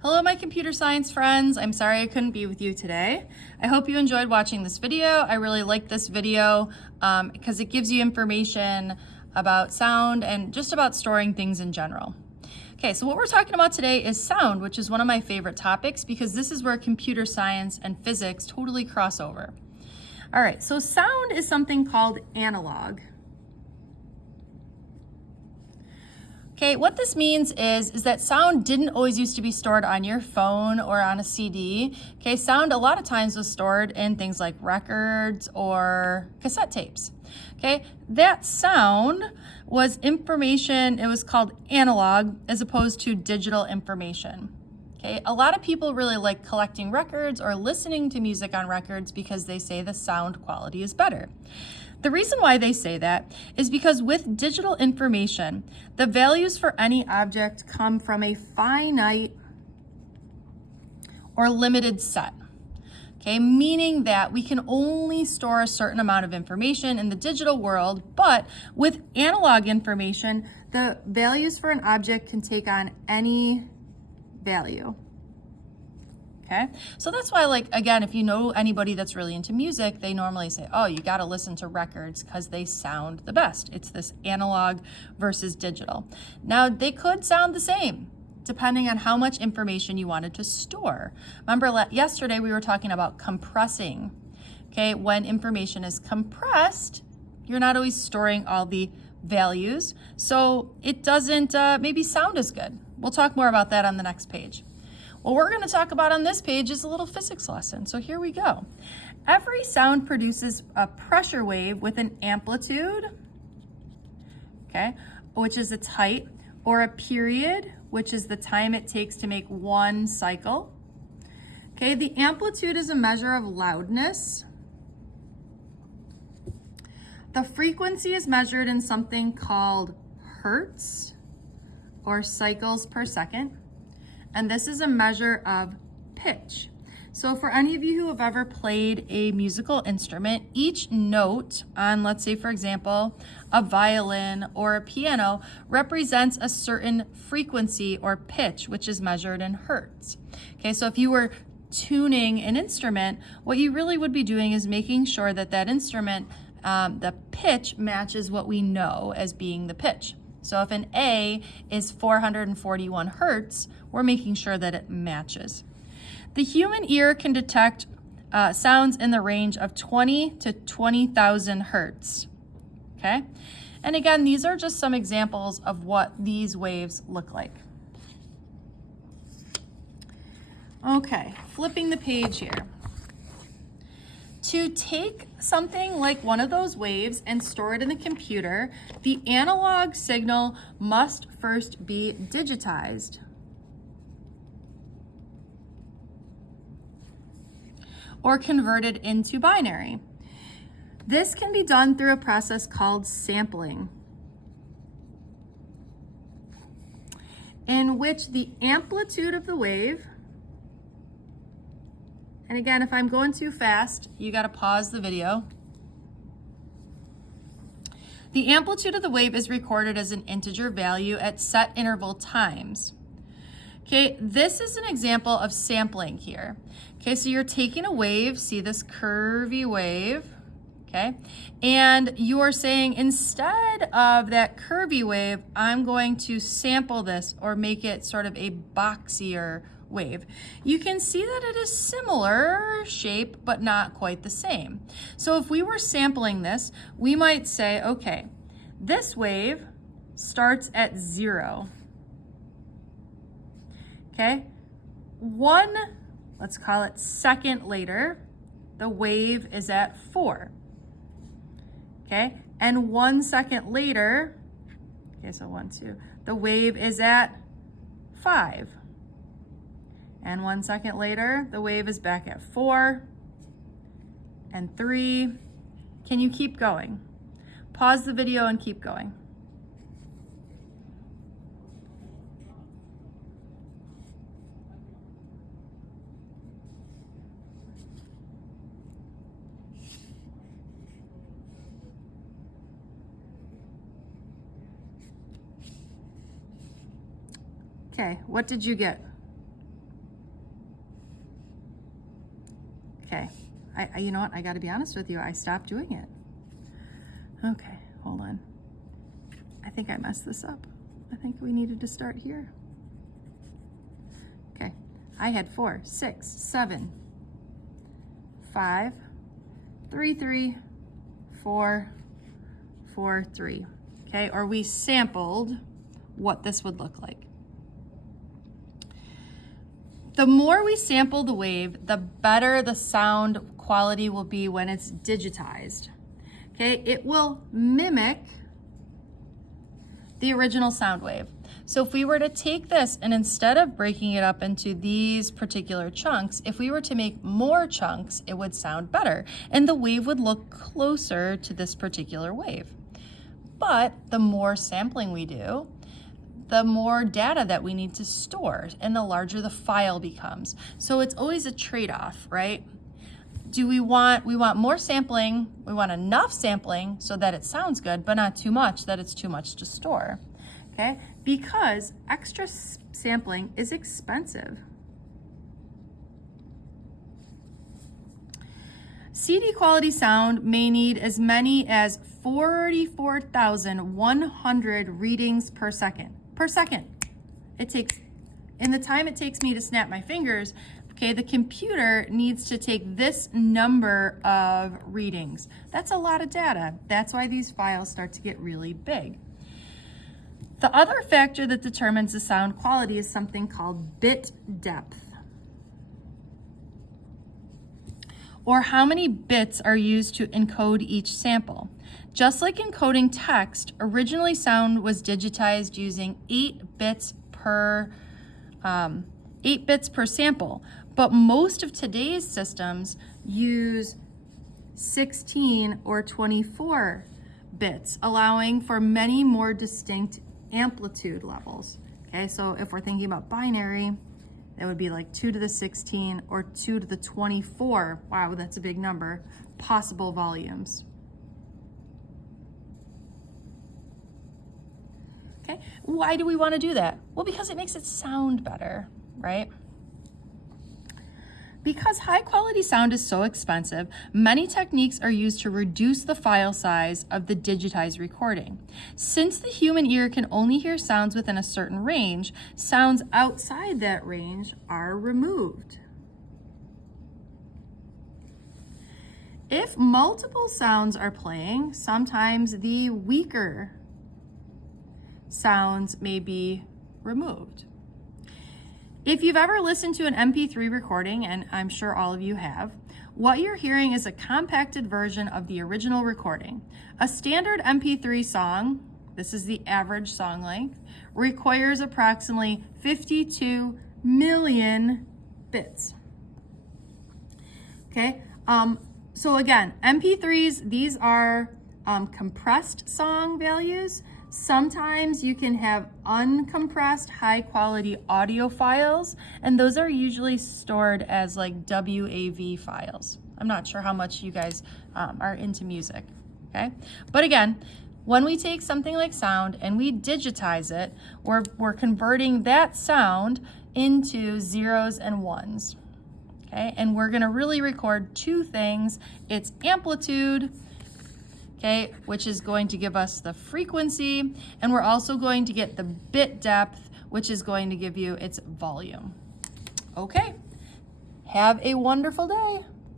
Hello, my computer science friends. I'm sorry I couldn't be with you today. I hope you enjoyed watching this video. I really like this video because it gives you information about sound and just about storing things in general. Okay, so what we're talking about today is sound, which is one of my favorite topics because this is where computer science and physics totally cross over. All right, so sound is something called analog. Okay, what this means is that sound didn't always used to be stored on your phone or on a CD. Okay, sound a lot of times was stored in things like records or cassette tapes. Okay, that sound was information, it was called analog as opposed to digital information. Okay, a lot of people really like collecting records or listening to music on records because they say the sound quality is better. The reason why they say that is because with digital information, the values for any object come from a finite or limited set. Okay, meaning that we can only store a certain amount of information in the digital world, but with analog information, the values for an object can take on any value. Okay, so that's why, like, again, if you know anybody that's really into music, they normally say, oh, you got to listen to records because they sound the best. It's this analog versus digital. Now, they could sound the same depending on how much information you wanted to store. Remember, yesterday we were talking about compressing. Okay, when information is compressed, you're not always storing all the values, so it doesn't maybe sound as good. We'll talk more about that on the next page. What we're going to talk about on this page is a little physics lesson. So here we go. Every sound produces a pressure wave with an amplitude, okay, which is its height, or a period, which is the time it takes to make one cycle. Okay, the amplitude is a measure of loudness. The frequency is measured in something called hertz, or cycles per second. And this is a measure of pitch. So for any of you who have ever played a musical instrument, each note on, let's say, for example, a violin or a piano represents a certain frequency or pitch, which is measured in hertz. Okay, so if you were tuning an instrument, what you really would be doing is making sure that that instrument, the pitch matches what we know as being the pitch. So if an A is 441 hertz, we're making sure that it matches. The human ear can detect sounds in the range of 20 to 20,000 hertz, okay? And again, these are just some examples of what these waves look like. Okay, flipping the page here. To take something like one of those waves and store it in the computer, the analog signal must first be digitized. Or converted into binary. This can be done through a process called sampling, in which the amplitude of the wave, and again, if I'm going too fast, you got to pause the video. The amplitude of the wave is recorded as an integer value at set interval times. Okay, this is an example of sampling here. Okay, so you're taking a wave, see this curvy wave, okay? And you're saying instead of that curvy wave, I'm going to sample this or make it sort of a boxier wave. You can see that it is similar shape, but not quite the same. So if we were sampling this, we might say, okay, this wave starts at 0. Okay, let's call it second later, the wave is at 4. Okay, and 1 second later, okay, so 1, 2, the wave is at 5. And 1 second later, the wave is back at 4 and 3. Can you keep going? Pause the video and keep going. Okay, what did you get? Okay, you know what? I got to be honest with you. I stopped doing it. Okay, hold on. I think I messed this up. I think we needed to start here. Okay, I had 4, 6, 7, 5, 3, 3, 4, 4, 3. Okay, or we sampled what this would look like. The more we sample the wave, the better the sound quality will be when it's digitized. Okay, it will mimic the original sound wave. So if we were to take this and instead of breaking it up into these particular chunks, if we were to make more chunks, it would sound better and the wave would look closer to this particular wave. But the more sampling we do, the more data that we need to store and the larger the file becomes. So it's always a trade-off, right? We want more sampling, we want enough sampling so that it sounds good, but not too much that it's too much to store, okay? Because extra sampling is expensive. CD quality sound may need as many as 44,100 readings per second. It takes, in the time it takes me to snap my fingers, okay, the computer needs to take this number of readings. That's a lot of data. That's why these files start to get really big. The other factor that determines the sound quality is something called bit depth, or how many bits are used to encode each sample. Just like encoding text, originally sound was digitized using 8 bits per sample, but most of today's systems use 16 or 24 bits, allowing for many more distinct amplitude levels. Okay, so if we're thinking about binary, that would be like 2 to the 16 or 2 to the 24. Wow, that's a big number. Possible volumes. Okay, why do we want to do that? Well, because it makes it sound better, right? Because high quality sound is so expensive, many techniques are used to reduce the file size of the digitized recording. Since the human ear can only hear sounds within a certain range, sounds outside that range are removed. If multiple sounds are playing, sometimes the weaker sounds may be removed. If you've ever listened to an MP3 recording, and I'm sure all of you have, what you're hearing is a compacted version of the original recording. A standard MP3 song, this is the average song length, requires approximately 52 million bits. Okay, so again, MP3s, these are compressed song values. Sometimes you can have uncompressed high quality audio files, and those are usually stored as like WAV files. I'm not sure how much you guys are into music, okay? But again, when we take something like sound and we digitize it, we're converting that sound into zeros and ones, okay? And we're gonna really record two things. It's amplitude, okay, which is going to give us the frequency, and we're also going to get the bit depth, which is going to give you its volume. Okay, have a wonderful day.